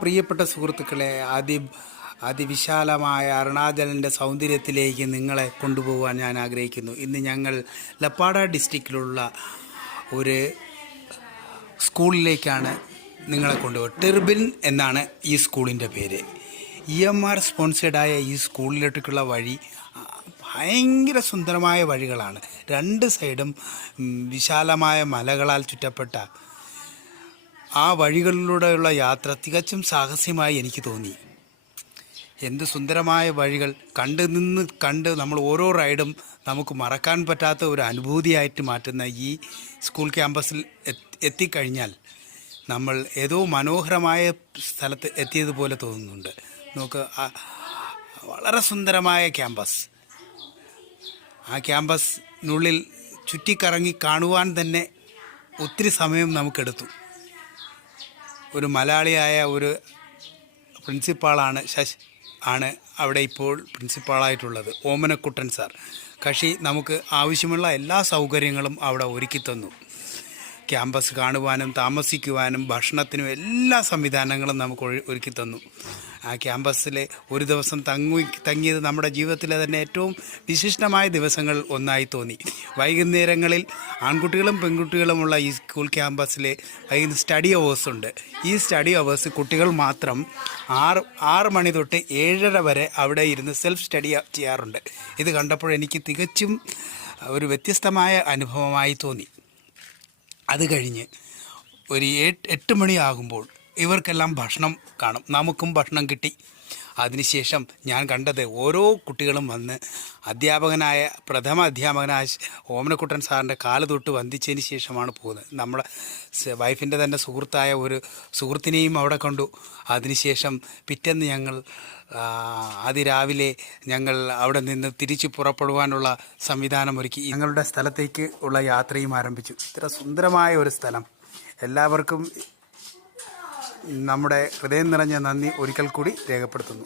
പ്രിയപ്പെട്ട സുഹൃത്തുക്കളെ, അതിവിശാലമായ അരുണാചലിൻ്റെ സൗന്ദര്യത്തിലേക്ക് നിങ്ങളെ കൊണ്ടുപോകാൻ ഞാൻ ആഗ്രഹിക്കുന്നു. ഇന്ന് ഞങ്ങൾ ലപ്പാഡ ഡിസ്ട്രിക്റ്റിലുള്ള ഒരു സ്കൂളിലേക്കാണ് നിങ്ങളെ കൊണ്ടുപോകുക. ടെർബിൻ എന്നാണ് ഈ സ്കൂളിൻ്റെ പേര്. EMR സ്പോൺസേഡായ ഈ സ്കൂളിലേക്കുള്ള വഴി ഭയങ്കര സുന്ദരമായ വഴികളാണ്. രണ്ട് സൈഡും വിശാലമായ മലകളാൽ ചുറ്റപ്പെട്ട ആ വഴികളിലൂടെയുള്ള യാത്ര തികച്ചും സാഹസ്യമായി എനിക്ക് തോന്നി. എന്ത് സുന്ദരമായ വഴികൾ! കണ്ട് നമ്മൾ ഓരോ റൈഡും നമുക്ക് മറക്കാൻ പറ്റാത്ത ഒരു അനുഭൂതിയായിട്ട് മാറ്റുന്ന ഈ സ്കൂൾ ക്യാമ്പസിൽ എത്തിക്കഴിഞ്ഞാൽ നമ്മൾ ഏതോ മനോഹരമായ സ്ഥലത്ത് എത്തിയതുപോലെ തോന്നുന്നുണ്ട്. നമുക്ക് വളരെ സുന്ദരമായ ക്യാമ്പസ്. ആ ക്യാമ്പസിനുള്ളിൽ ചുറ്റിക്കറങ്ങി കാണുവാൻ തന്നെ ഒത്തിരി സമയം നമുക്കെടുത്തു. ഒരു മലയാളിയായ ഒരു പ്രിൻസിപ്പാളാണ് ആണ് അവിടെ ഇപ്പോൾ പ്രിൻസിപ്പാളായിട്ടുള്ളത്, ഓമനക്കുട്ടൻ സാർ. കക്ഷി നമുക്ക് ആവശ്യമുള്ള എല്ലാ സൗകര്യങ്ങളും അവിടെ ഒരുക്കി തന്നു. ക്യാമ്പസ് കാണുവാനും താമസിക്കുവാനും ഭക്ഷണത്തിനും എല്ലാ സംവിധാനങ്ങളും നമുക്ക് ഒരുക്കി തന്നു. ആ ക്യാമ്പസിൽ ഒരു ദിവസം തങ്ങിയത് നമ്മുടെ ജീവിതത്തിലെ തന്നെ ഏറ്റവും വിശിഷ്ടമായ ദിവസങ്ങൾ ഒന്നായി തോന്നി. വൈകുന്നേരങ്ങളിൽ ആൺകുട്ടികളും പെൺകുട്ടികളുമുള്ള ഈ സ്കൂൾ ക്യാമ്പസിൽ സ്റ്റഡി അവേഴ്സ് ഉണ്ട്. ഈ സ്റ്റഡി അവേഴ്സ് കുട്ടികൾ മാത്രം 6 മണി തൊട്ട് 7:30 വരെ അവിടെ ഇരുന്ന് സെൽഫ് സ്റ്റഡി ചെയ്യാറുണ്ട്. ഇത് കണ്ടപ്പോൾ എനിക്ക് തികച്ചും ഒരു വ്യത്യസ്തമായ അനുഭവമായി തോന്നി. അത് കഴിഞ്ഞ് ഒരു 8 മണിയാകുമ്പോൾ ഇവർക്കെല്ലാം ഭക്ഷണം കാണും. നമുക്കും ഭക്ഷണം കിട്ടി. അതിനുശേഷം ഞാൻ കണ്ടത് ഓരോ കുട്ടികളും വന്ന് പ്രഥമ അധ്യാപകനായ ഓമനക്കുട്ടൻ സാറിൻ്റെ കാല് തൊട്ട് വന്ദിച്ചതിന് ശേഷമാണ് പോകുന്നത്. നമ്മുടെ വൈഫിൻ്റെ തന്നെ സുഹൃത്തായ ഒരു സുഹൃത്തിനെയും അവിടെ കണ്ടു. അതിനുശേഷം പിറ്റേന്ന് ഞങ്ങൾ അതിരാവിലെ ഞങ്ങൾ അവിടെ നിന്ന് തിരിച്ചു പുറപ്പെടുവാനുള്ള സംവിധാനം ഒരുക്കി ഞങ്ങളുടെ സ്ഥലത്തേക്ക് ഉള്ള യാത്രയും ആരംഭിച്ചു. ഇത്ര സുന്ദരമായ ഒരു സ്ഥലം. എല്ലാവർക്കും നമ്മുടെ ഹൃദയം നിറഞ്ഞ നന്ദി ഒരിക്കൽ കൂടി രേഖപ്പെടുത്തുന്നു.